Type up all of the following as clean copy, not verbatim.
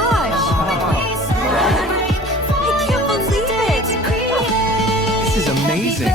gosh! I can't believe it! This is amazing.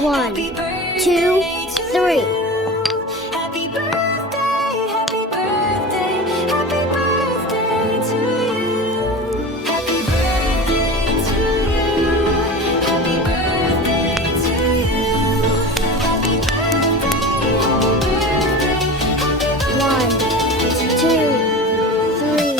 One, two, three. Happy birthday, happy birthday, happy birthday to you. Happy birthday to you. Happy birthday to you. Happy birthday, One, two, three.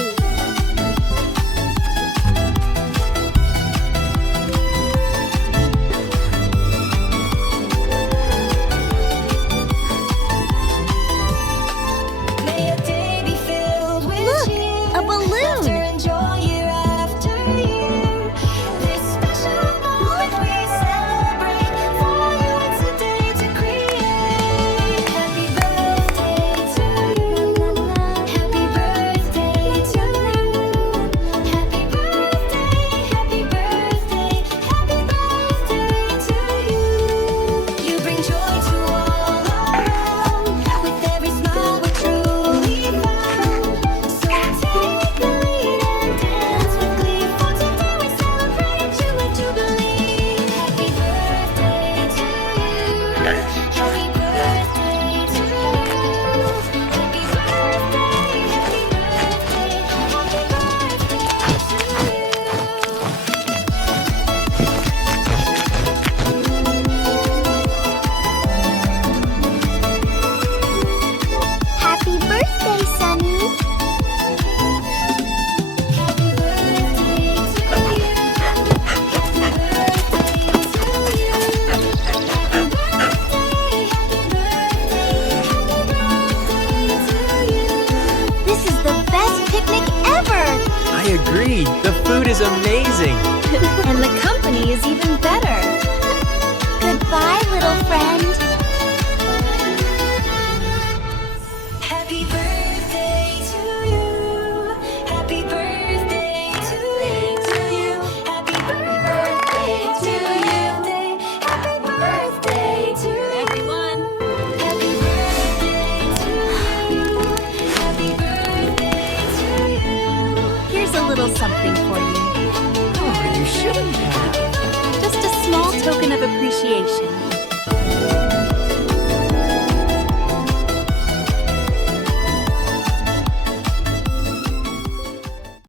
May your day be filled with Look, cheer, a balloon. laughter and joy year after year. This special moment we celebrate. For you it's a day to create. Happy birthday to you. Happy birthday to you. Happy birthday, happy birthday, happy birthday to you. You bring joy to all around. With every smile we're truly found. So take the lead and dance with glee. For today we celebrate you and jubilee. Happy birthday to you. Happy birthday to you. Happy birthday, happy birthday, happy birthday to you. Happy birthday, Sunny. Happy birthday to you. Happy birthday to you. Happy birthday, happy birthday to you. This is the best picnic ever! I agree. The food is amazing. And the company is even better. Goodbye, little friend. Happy birthday to you. Happy birthday to you. Happy birthday to you. Happy birthday to everyone. Happy birthday to you. Happy birthday to you. Here's a little something for you. Oh, you shouldn't have. Just a small token of appreciation.